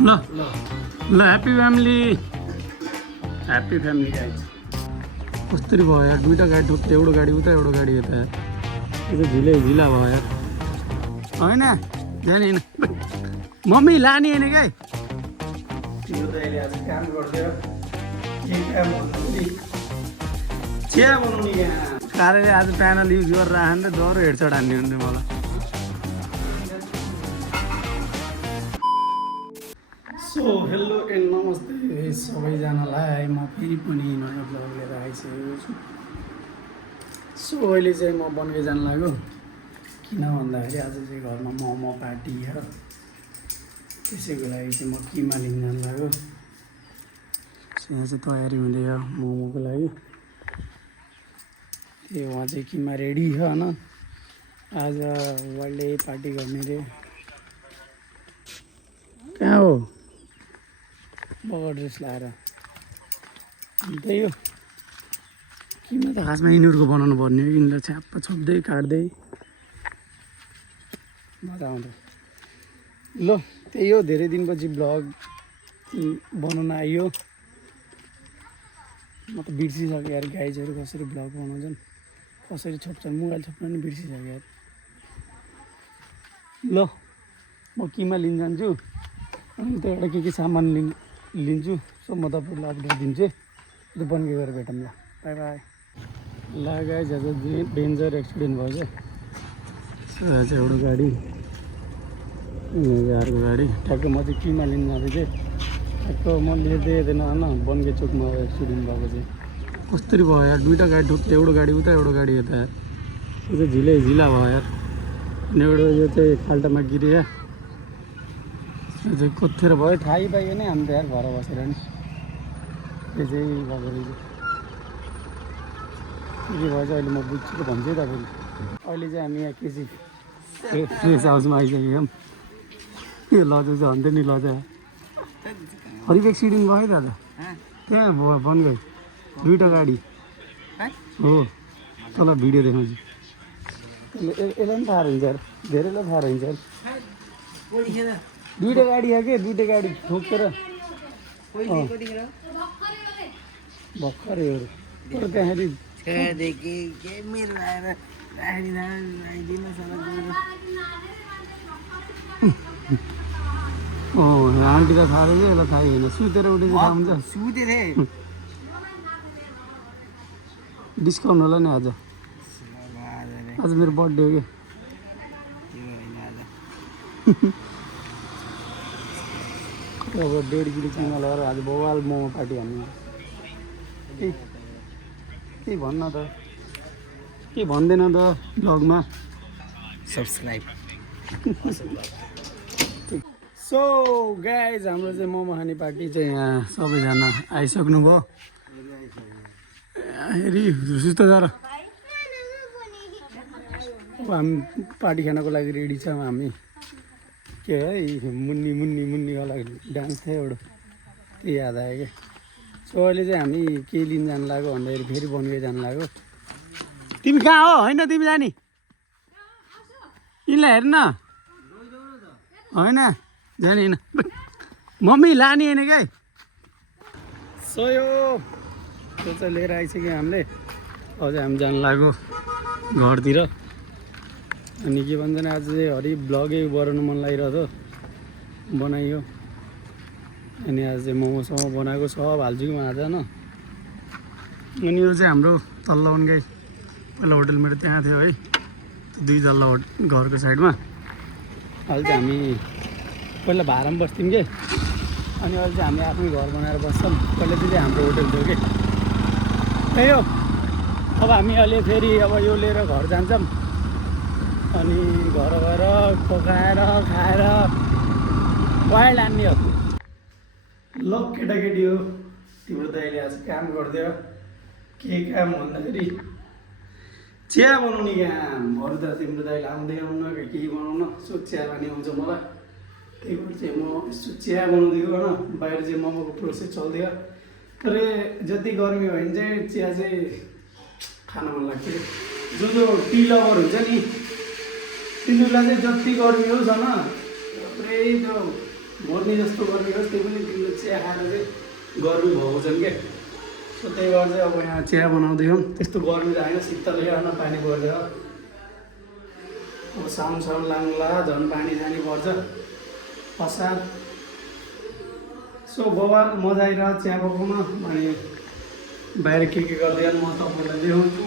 ल ल happy family guys कस्तरी भयो यार दुईवटा गाडी ठोक्यो एउटा गाडी उता एउटा गाडी यता यार यो चाहिँ झिला भयो यार होइन जाने होइन मम्मी लाने होइन क्या तिम्रो त अहिले आज काम गरिदियो के काम भन्नु चिया बनाउने क्या कार्याले आज प्यानल युज गरेर आयो भने त ज्वरो हेडसट हान्ने हुन्थ्यो मलाई सो हेलो एन्ड नमस्ते सबैजनालाई म फेरि पनि नयाँ ब्लग लिएर आइसकेको छु सो अहिले चाहिँ म बनके जान लाग्यो किन भन्दाखेरि आज चाहिँ घरमा मोमो पार्टी हो त्यसैको लागि चाहिँ म किमा लिन जान लाग्यो यहाँ चाहिँ तयारी हुँदै मोमोको लागि त्यो उहाँ चाहिँ किमा रेडी छ होइन आज बर्थडे पार्टी गर्ने रे कहाँ हो बगर ड्रेस लगाएर त्यही हो किमा त खासमा यिनीहरूको बनाउनु पर्ने हो यिनीहरूलाई छ्याप्प छोप्दै काट्दै मजा आउँछ ल त्यही हो धेरै दिनपछि ब्लग बनाउन आइयो म त बिर्सिसकेँ यार गाइजहरू कसरी ब्लग बनाउँछन् कसरी छोप्छन् मोबाइल छोप्न पनि बिर्सिसकेँ यार ल म किमा लिन जान्छु अनि त एउटा के सामान लिन्छु सो म तपाईँलाई अपडेट दिन्छु है बनके गएर भेटौँ ल बाई बाई ल गाइज आज डेन्जर एक्सिडेन्ट भयो क्या सो एउटा गाडी अर्को गाडी ठ्याक्क म चाहिँ किमा लिन जाँदै थिएँ ठ्याक्क म लिँदैन होइन बनके चोकमा एक्सिडेन्ट भएको चाहिँ कस्तरी भयो यार दुईवटा गाडी ठोक्यो एउटा गाडी उता एउटा गाडी यता यार यो चाहिँ झिला भयो यार अनि एउटा यो चाहिँ खाल्टामा गिऱ्यो यो चाहिँ कोथेर भयो थाहै पाइयो नि हामी त यार घर बसेर नि त्यो चाहिँ भएको रहेछ के भयो चाहिँ अहिले म बुझ्छु त भन्छु तपाईँले अहिले चाहिँ हामी यहाँ केसी फ्रेस हाउसमा आइसक्यौँ यो लजा चाहिँ भन्थ्यो नि लजा हरिक एक्सिडेन्ट भयो दादा त्यहाँ भयो बनगयो दुईवटा गाडी हो तल भिडियो देखाउँछु यसलाई पनि थाहा हुन्छ यार धेरैलाई थाहा हुन्छ यार दुईवटा गाडी आयो क्या दुईवटा गाडी ठोकेर भर्खरै हो तर त्यहाँखेरि आन्टी त थाहा रहेछ यसलाई थाहै होइन सुतेर उठेको थाहा हुन्छ सुतेथे डिस्काउन्ट होला नि आज आज मेरो बर्थडे हो कि अब 1.5 किलो चिमा लगाएर आज बवाल मोमो पार्टी हान्नु के भन्न त के भन्दैन त ब्लगमा सब्सक्राइब सो गाइज हाम्रो चाहिँ मोमो खाने पार्टी चाहिँ यहाँ सबैजना आइसक्नु भयो हेरी सुस्त जरा अब हामी पार्टी खानको लागि रेडी छौँ हामी के है मुन्नीको लागि डान्स थियो एउटा त्यही याद आयो क्या सो अहिले चाहिँ हामी के लिन जानु लाग्यो भन्दाखेरि फेरि बनके जानु लाग्यो तिमी कहाँ हो होइन तिमी जाने यिनलाई हेर्न होइन जाने होइन मम्मी लाने होइन क्या सो यो त्यो चाहिँ लिएर आइसक्यो हामीले अझै हामी जानु लाग्यो घरतिर अनि के भन्छन् आज चाहिँ हरि ब्लगै बनाउनु मन लागिरहेको थियो बनाइयो अनि आज चाहिँ मोमोसम्म बनाएको सब हाल्छु कि आज होइन अनि यो चाहिँ हाम्रो तल्लो उनकै पहिला होटल मेरो त्यहाँ थियो है 2 तल्ला घरको साइडमा अहिले चाहिँ हामी पहिला भाडामा बस्थ्यौँ कि अनि अहिले चाहिँ हामी आफ्नै घर बनाएर बस्छौँ पहिला चाहिँ हाम्रो होटल थियो कि त्यही हो अब हामी अहिले फेरि अब यो लिएर घर जान्छौँ अनि घर गएर पकाएर खाएर वाइल्ड हान्ने हो ल केटाकेटी हो तिम्रो त अहिले आज काम गरिदियो के काम भन्दाखेरि चिया बनाउने काम अरू त तिम्रो त अहिले आउँदै आउन केही बनाउन सो चिया पानी आउँछ मलाई त्यही भएर चाहिँ म यसो चिया बनाउँदियो होइन बाहिर चाहिँ मोमोको प्रोसेस चल्दियो तर जति गर्मी भयो भने चाहिँ चिया चाहिँ खान मन लाग्छ जो टी लभर हुन्छ नि तिनीहरूलाई चाहिँ जति गर्मी होस् होइन पुरै त्यो गर्मी जस्तो गर्मी होस् त्यही पनि तिमीले चिया खाएर चाहिँ गर्मी भएको छन् क्या सो त्यही भएर चाहिँ अब यहाँ चिया बनाउँदैछौँ त्यस्तो गर्मी त होइन शीतल हेर पानी परेर अब साउन लाग्ला झन् पानी जानी पर्छ असार सो बाबा मजा आइरहेको चिया पकाउन अनि बाहिर के गर्दैन म तपाईँलाई देखाउँछु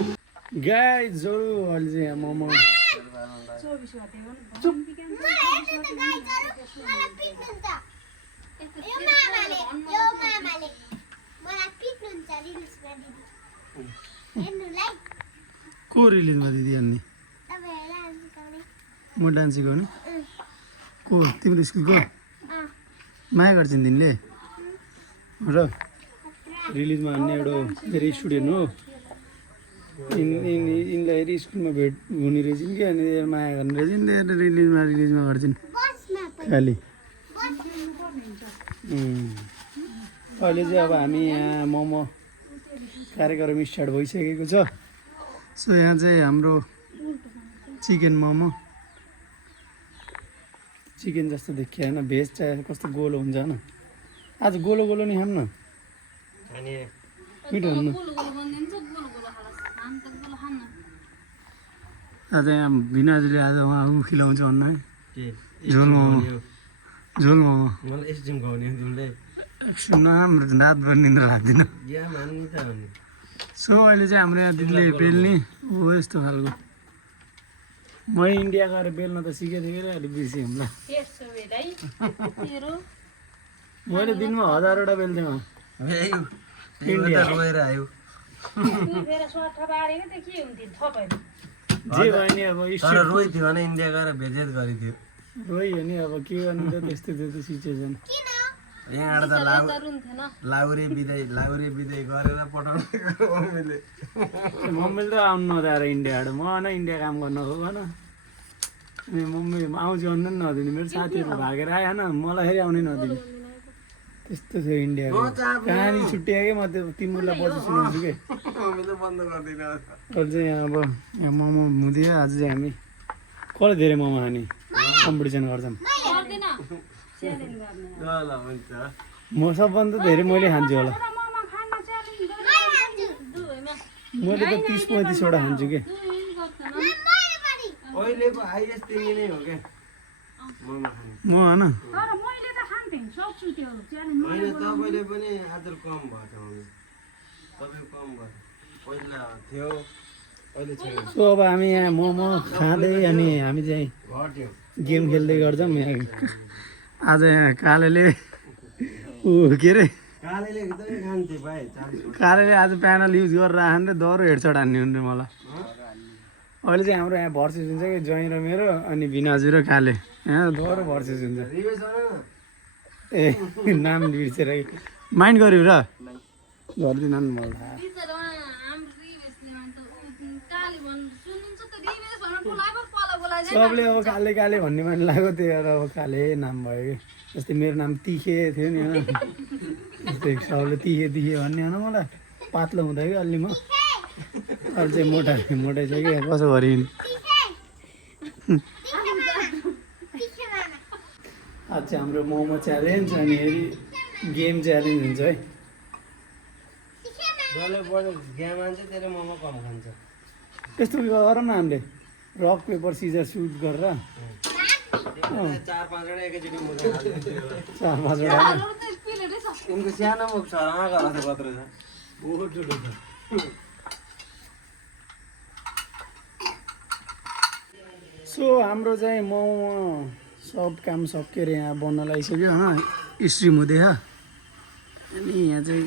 गाइजहरू अहिले चाहिँ यहाँ मोमो को रिलिजमा दिदी अनि म डान्स सिकाउने को तिम्रो स्कुलको माया गर्छन् तिमीले र रिलिजमा हान्ने एउटा धेरै स्टुडेन्ट हो यिनलाई हेरी स्कुलमा भेट हुने रहेछन् कि अनि माया गर्ने रहेछन् रिलिजमा गर्छन् खालि अहिले चाहिँ अब हामी यहाँ मोमो कार्यक्रम स्टार्ट भइसकेको छ सो यहाँ चाहिँ हाम्रो चिकन मोमो चिकन जस्तो देखियो होइन भेज चाहिँ कस्तो गोलो हुन्छ होइन आज गोलो गोलो नि खाऊँ न मिठो हुनु आज यहाँ भिनाजुले आज उहाँ खिलाउँछ भन्नु है झोल मोमो झोल मोमो एकछिन हाम्रो रातभर निन्द्रा लाग्दैन सो अहिले चाहिँ हाम्रो यहाँ दिदीले बेल्ने हो यस्तो खालको मैं इन्डिया गएर बेल्न त सिकेको थिएँ अलिक बिर्सेँ हामीलाई मैले दिनमा 1000वटा बेल्थेँ इन्डिया जे भयो नि अब रोइ थियो भने इन्डिया गएर भेजेट गरिदियो रोइयो नि अब के गर्नु त त्यस्तो थियो त सिचुएसन यहाँबाट त लाउरे बिदाई गरेर पठाउने मम्मीले त आउनु नदाएर इन्डियाबाट म न इन्डिया काम गर्न हो भन अनि मम्मी आउँछु भन्नु नि नदिने मेरो साथीहरू भागेर आयो होइन मलाई फेरि आउनै नदिने त्यस्तो थियो इन्डियाको कहानी छुट्टियो कि म त्यो तिमीलाई पछि सुनाउँछु कि अहिले चाहिँ यहाँ अब यहाँ मोमो हुँदैन आज चाहिँ हामी कसले धेरै मोमो खाने कम्पिटिसन गर्छौँ म सबभन्दा धेरै मैले खान्छु होला मैले त 30-35वटा खान्छु कि अहिलेको हाइएस्ट तिमी नै हो क्या म होइन होइन तपाईँले पनि आज कम भयो तपाईँ कम भयो पहिला थियो अहिले छैन सो अब हामी यहाँ मोमो खाँदै अनि हामी चाहिँ घट्यो गेम खेल्दै गर्छौँ यहाँ आज यहाँ कालेले ऊ के अरे कालेले एकदमै खान्थे भाइ 40 कालेले आज प्यानल युज गरेर आएन रे दह्रो हेडसट हान्ने हुन्थ्यो मलाई अहिले चाहिँ हाम्रो यहाँ भर्सेस हुन्छ कि ज्वाइँ र मेरो अनि भिनाजु र काले यहाँ दह्रो भर्सेस हुन्छ ए नाम बिर्सेर माइन्ड गर्यो र गर्दिन नि मलाई सबले अब काले काले भन्ने मन लाग्यो त्यही भएर अब काले नाम भयो कि जस्तै मेरो नाम तिखे थियो नि होइन जस्तै सबले तिखे भन्ने होइन मलाई पातलो हुँदा कि अलि म अरू चाहिँ मोटाइ छ कि कसो गरी आज चाहिँ हाम्रो मोमो च्यालेन्ज अनि गेम च्यालेन्ज हुन्छ है जसले बढी गेम हान्छ त्यसले मोमो कम खान्छ त्यस्तो गर न हामीले रक पेपर सिजर सुट गरेर 4-5वटा एकैचोटि मुखमा हाल्दिन्थ्यो 4-5वटा उनको सानो मुख छ गराउँछ कत्रो छ बहुत ठुलो छ सो हाम्रो चाहिँ मोमो सब काम सकिएर यहाँ बन्न लागिसक्यो होइन स्ट्रिम हुँदैछ अनि यहाँ चाहिँ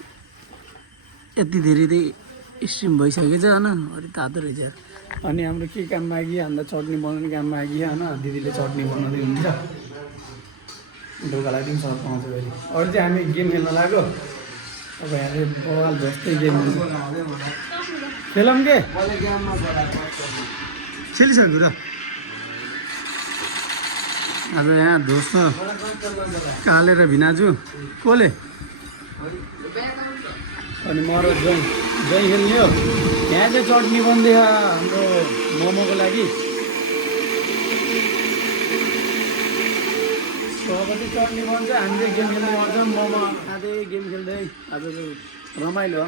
यति धेरै चाहिँ स्ट्रिम भइसकेको छ होइन अलिक तातो रहेछ अनि हाम्रो के काम मागियो हामीलाई चटनी बनाउने काम मागियो होइन दिदीले चटनी बनाउँदै हुन्छ ढोकालाई पनि सर्ट पाउँछ फेरि अरू चाहिँ हामी गेम खेल्न लाग्यो अब यहाँ बवाल जस्तै गेम खेलौँ के खेलिसक्यो र आज यहाँ दोस्रो काले र भिनाजु कसले अनि म र जय खेल्ने हो यहाँ चाहिँ चटनी बन्दैछ हाम्रो मोमोको लागि अब चाहिँ चढ्ने भन्छ हामीले गेम खेल्ने भन्छ मोमो खाँदै गेम खेल्दै आज रमाइलो हो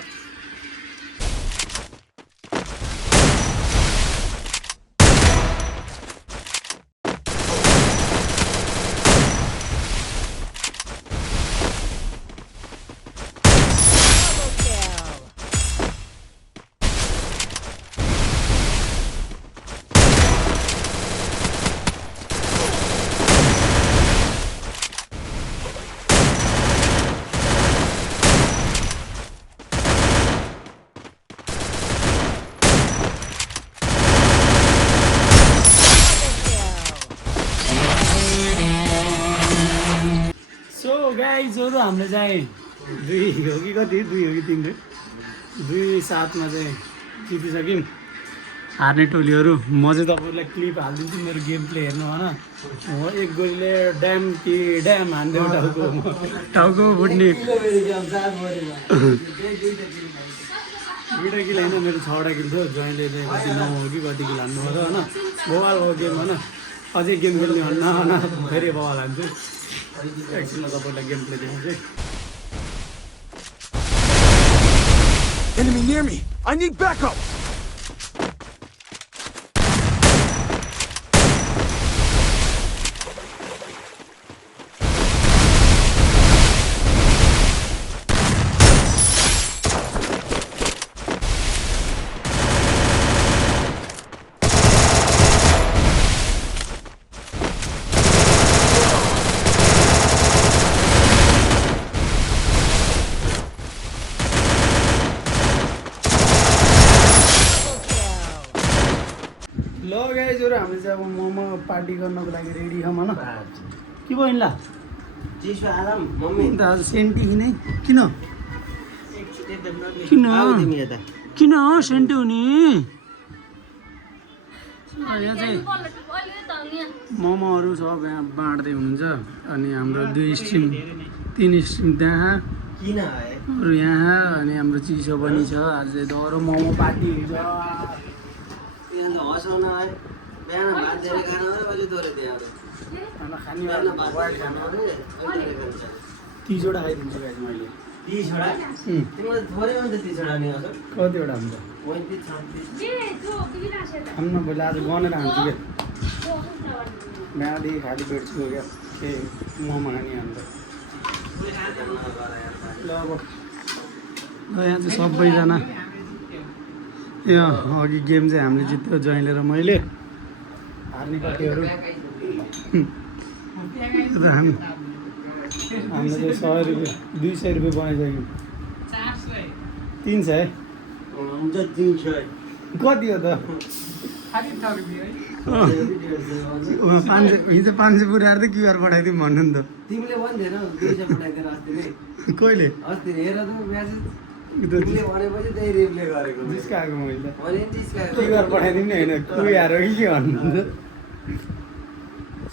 गाइजहरू हामीले चाहिँ 2 हो कि कति 2 हो कि 3 2-7 चाहिँ जितिसक्यौँ हार्ने टोलीहरू म चाहिँ तपाईँहरूलाई क्लिप हालिदिन्छु मेरो गेम प्ले हेर्नु भन हो एक गोलीले ड्याम कि ड्याम हान्थ्यो टाउको फुट्ने 2टा किल होइन मेरो 6वटा किल थियो जोइनले चाहिँ कति 9 हो कि कति किल हान्नु पर्यो होइन बवाल हो गेम होइन अझै गेम खेल्ने भन्न फेरि बवाल हान्छु एकछिनमा तपाईँलाई गेम प्ले देखाउँछु Enemy near me. I need backup. ल गाइजहरू हामीले चाहिँ अब मोमो पार्टी गर्नको लागि रेडी छौँ होइन के भयो नि ल चिसो आराम मम्मी अन्त आज सेन्टी किने किन किन किन सेन्टी हुने यहाँ चाहिँ मोमोहरू सब यहाँ बाँड्दै हुनुहुन्छ अनि हाम्रो 2 स्ट्रिम 3 स्ट्रिम त्यहाँ किन अरू यहाँ अनि हाम्रो चिसो पनि छ आज चाहिँ दह्रो मोमो पार्टी हुन्छ हँसाउन आयो बिहान भात धेरै खानु अरे अहिले दोहोऱ्यो त्यहाँ खाने भात खानु अरे 30वटा खाइदिन्छु गाइज मैले 30वटा तिमीलाई थोरै हुन्छ 30वटा नि हजुर कतिवटा हुन्छ 35 36 खानु भोलि आज गनेर हान्छु क्या बिहानदेखि खाली भेट्छु क्या के मोमो खाने अन्त ल अब ल यहाँ चाहिँ सबैजना यो अघि गेम चाहिँ हामीले जित्यो जोइनले र मैले हार्ने पार्टीहरू हामीले चाहिँ 100 रुपियाँ 200 रुपियाँ बनाइसक्यौँ 300 हुन्छ 300 कति हो त 500 हिजो 500 पुऱ्याएर त क्युआर पठाइदिउँ भन्नु नि त तिमीले भन्दैनौ 200 पठाइदिएर अस्ति नै कहिले अस्ति हेर त म्यासेज तिमीले भनेपछि त्यही रिप्ले गरेको जिस्काएको मैले मैले जिस्काएको क्युआर पठाइदिउँ नि होइन क्युआर हो कि भन्नुहुन्छ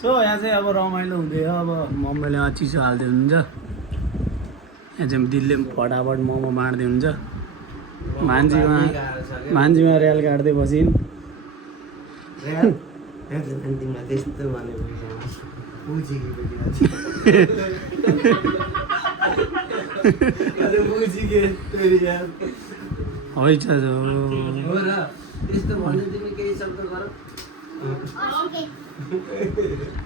सो यहाँ चाहिँ अब रमाइलो हुँदै हो अब मम्मीले चिसो हाल्दै हुनुहुन्छ यहाँ चाहिँ दिदीले पनि फटाफट मोमो बाँड्दै हुन्छ भान्जीमा रेल काट्दै बसिन् तिमीलाई त्यस्तो भनेपछि होइन हो र त्यस्तो भन्यो तिमी केही शब्द गर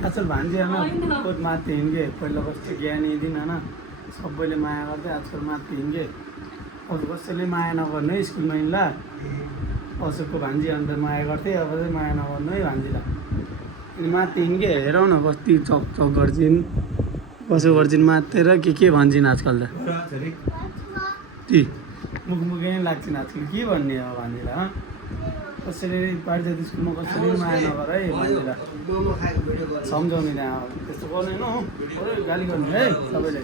आजकल भान्जी होइन खुद माथि हिँड्के पहिला कस्तो ज्ञानी दिन होइन सबैले माया गर्दै आजकल माथि हिँड्के अरू कसैले माया नगर्नु है स्कुलमा हिँड्ला असोकको भान्जी अन्त माया गर्थेँ अब चाहिँ माया नगर्नु है भान्जीलाई अनि माथि हिँड्के हेरौ न कति चक चक गर्छिन् कसो गर्छिन् माथेर के भन्छन् आजकल त ती मुखमुखै नै लाग्छन् आजकल के भन्ने अब भान्जीलाई कसैले पारिजात स्कुलमा कसैले माया नगर है भान्जीलाई सम्झाउने त्यहाँ त्यस्तो गर्दैन हौ गाली गर्नु है सबैले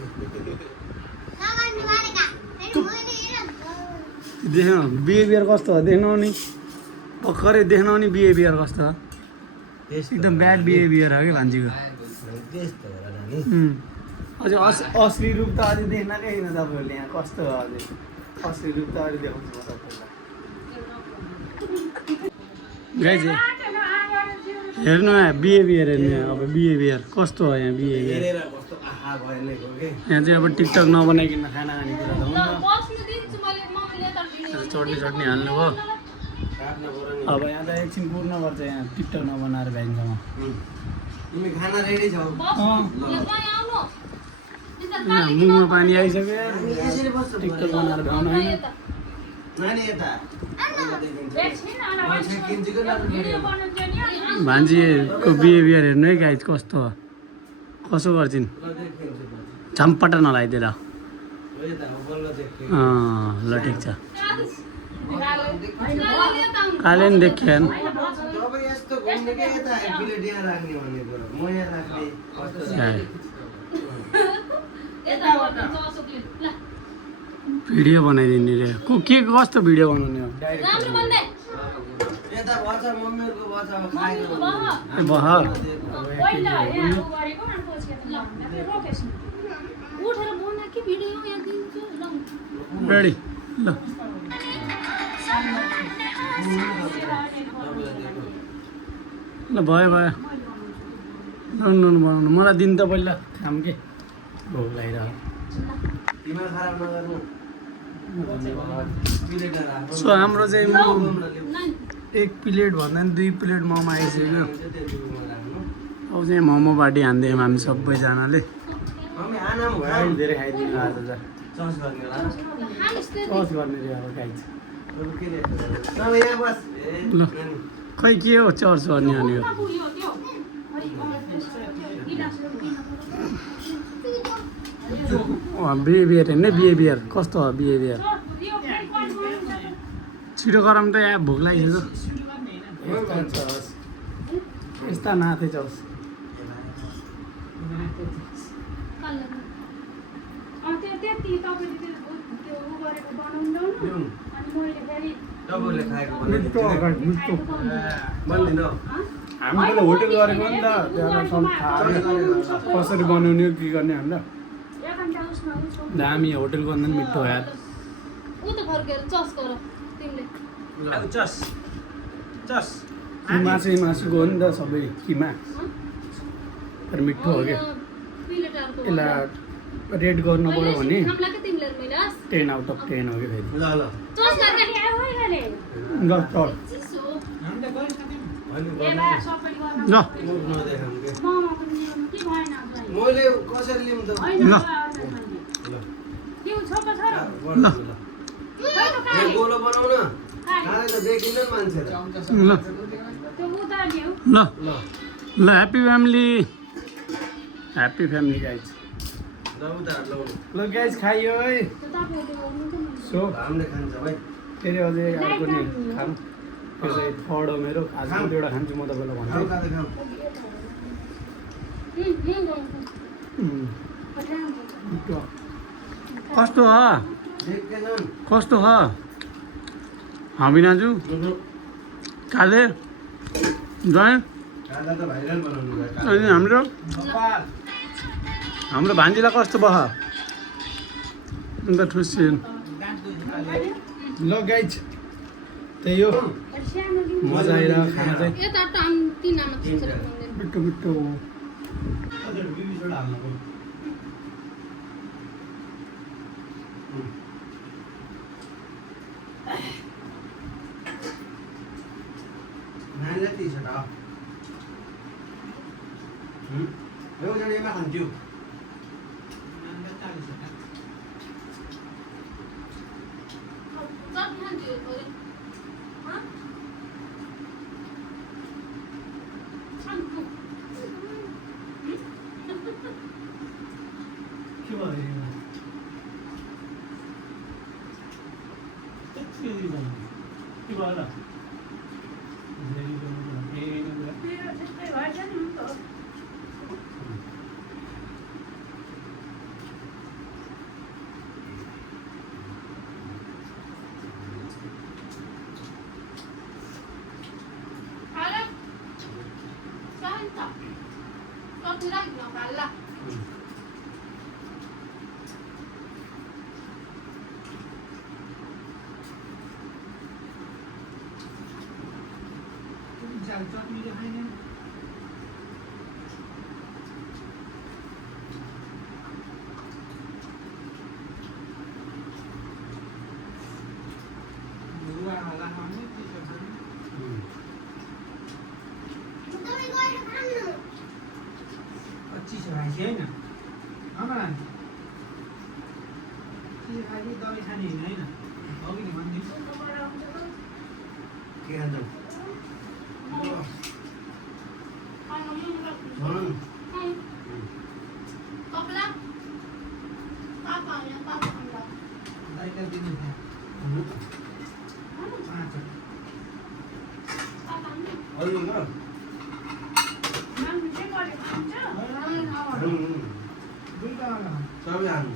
देख्नु बिहेभियर कस्तो हो देख्नु नि भर्खरै देख्नु नि बिहेभियर कस्तो हो एकदम ब्याड बिहेभियर हो कि भान्जीको अझै असली रूप त अझै देख्नकै छैन तपाईँहरूले यहाँ कस्तो हो अझै असली रूप त अहिले देखाउँछु म तपाईँहरूलाई गाइज हेर्नु यहाँ बिहेभियर हेर्नु यहाँ, अब बिहेभियर कस्तो हो यहाँ बिहेभियर। हेरेर कस्तो आहा भएन गयो के यहाँ चाहिँ अब टिकटक नबनाइकन खाना खाने कुरा त हुन्न। बस्नु दिन्छु मैले मम्मीले त चटनी चटनी हाल्नुभयो। काट्न पर्यो नि अब यहाँ त एकछिन पूर्ण गर्छ यहाँ टिकटक नबनाएर भ्याइन्छ। तिमी खाना रेडी छौ मुखमा पानी आइसक्यो हामी यसरी बस्छ टिकटक बनाएर भ्याउनु होइन। नानी यता मान्छे किन्छु कि नत्र भान्जीको बिहेभियर हेर्नु है गाइज कस्तो हो, कसो गर्छिन् झम्पट नलाइदिएर। ल ठिक छ, काले नि देखिएन। तपाईँ यस्तो घुम्ने के यता प्लेट यहाँ राख्ने भन्ने कुरा म यहाँ राख्ने कस्तो भिडियो बनाइदिने रे के कस्तो भिडियो बनाउने हो? यता बच्चा मम्मीहरूको बच्चा खाएको बह रेडी ल ल भयो भयो नुन बनाउनु मलाई दिन त पहिला खाम के भोक लागिरहेको। दिमाग खराब नगर्नु प्लेट राख्नु सो हाम्रो चाहिँ एक प्लेट भन्दा नि 2 प्लेट मोमो आइसक्यो। अब चाहिँ मोमो पार्टी हान्दैछौँ हामी सबैजनाले। मम्मी आना म खाऊ धेरै खाइदिनु आज त चस गर्ने होला चस गर्ने रे अब गाइज। अब के रे तपाईँ यहाँ बस ल खै के हो चर्च गर्ने अनि यो बिहेभियर हेर्ने बिहेभियर कस्तो हो बिहेभियर। छिटो गरम त यहाँ भोक लागिसक्यो। यस्ता नाथे चौस तपाईँले खाएको मिठो मिठो बन्दिनँ हामीले होटेल गरेको नि त त्यहाँ थाहा कसरी बनाउने हो के गर्ने हामीलाई। हामी होटेल गर्दा नि मिठो हो यार। चस चस मासु मासुको हो नि त सबै किमा तर मिठो हो क्या। यसलाई रेट गर्नु पऱ्यो भने 10 आउट अफ 10 हो क्या फेरि। ल ल ल चल ल मैले कसरी लिउँ त ल ल गोलो बनाउन खाने त देखिन्न नि मान्छे ल ल ल ल ह्याप्पी फ्यामिली गाइज। ल गाइज खाइयो है। सो हामीले खान्छ भाइ फेरि अझै अर्को नि खाऊँ त्यो चाहिँ थर्ड हो मेरो। आज एउटा खान्छु म तपाईँलाई भन्छु। खाऊ खाँदै खाऊ मिठो। कस्तो हो देख्दैनन् कस्तो हो हामी दाजु काले जय खाँदा त भाइरल बनाउनु भयो अनि हाम्रो भान्जीलाई कस्तो भयो अन्त ठुसी। ल गाइज त्यही हो मजा आइरहेको खाना चाहिँ मिठो मिठो। नानीलाई टी सर्ट एउटा एमा खान्छु के भयो के भयो ल चटनी खाइने के खान्छौ छोड्नु कपला पापा या पापा खान्छ अरू न मान्छे गरे खान्छ सबै हाल्नु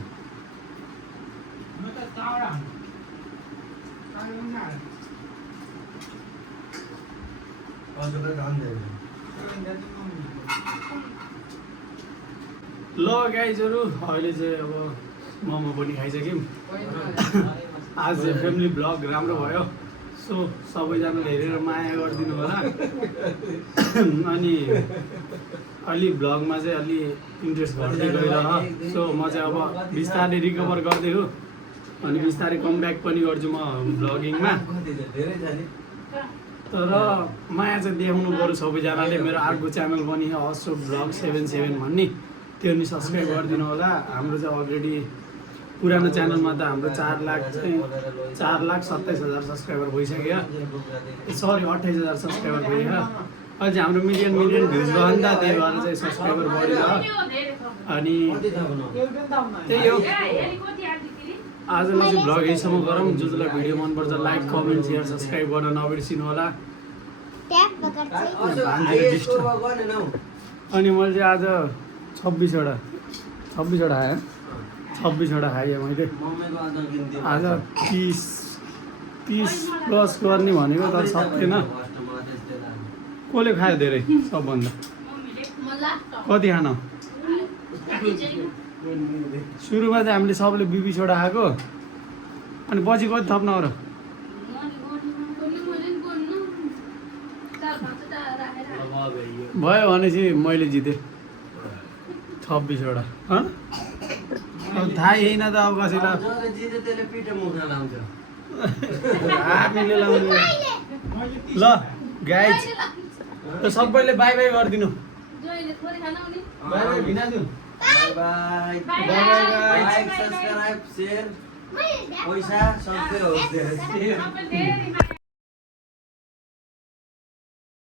अझै धान दिएर ल गाइजहरू अहिले चाहिँ अब मोमो पनि खाइसक्यौँ आज फ्यामिली ब्लग राम्रो भयो सो सबैजनाले हेरेर माया गरिदिनु होला अनि अलि ब्लगमा चाहिँ अलि इन्ट्रेस्ट घट्दै गइरह सो म चाहिँ अब बिस्तारै रिकभर गर्दै हो अनि बिस्तारै कमब्याक पनि गर्छु म ब्लगिङमा तर माया चाहिँ देखाउनु पऱ्यो सबैजनाले मेरो अर्को च्यानल पनि अशोक ब्लग 77 भन्ने त्यो नि सब्सक्राइब गरिदिनु होला हाम्रो चाहिँ अलरेडी पुरानो च्यानलमा त हाम्रो 4,27,000 सब्सक्राइबर भइसक्यो सरी 28,000 सब्सक्राइबर भयो अझै हाम्रो मिलियन भ्युज भयो नि त त्यही भएर चाहिँ सब्सक्राइबर बढेर अनि त्यही हो आजलाई चाहिँ भ्लग यहीसम्म गरौँ जो जसलाई भिडियो मनपर्छ लाइक कमेन्ट सेयर सब्सक्राइब गर्न नबिर्सिनु होला अनि मैले चाहिँ आज 26वटा खाएँ 26वटा खाएँ मैले आज 30 प्लस गर्ने भनेको तर सक्दैन कसले खायो धेरै सबभन्दा कति खान सुरुमा चाहिँ हामीले सबले 20वटा खाएको अनि पछि कति थप्न हो र भयो भनेपछि मैले जितेँ 26वटा अब थाहै छैन त अब कसैलाई हामीले लाउने ल गाइज त सबैले बाई बाई गरिदिनु बाई बाई भिनाजु bye bye like subscribe share पैसा सबै होस्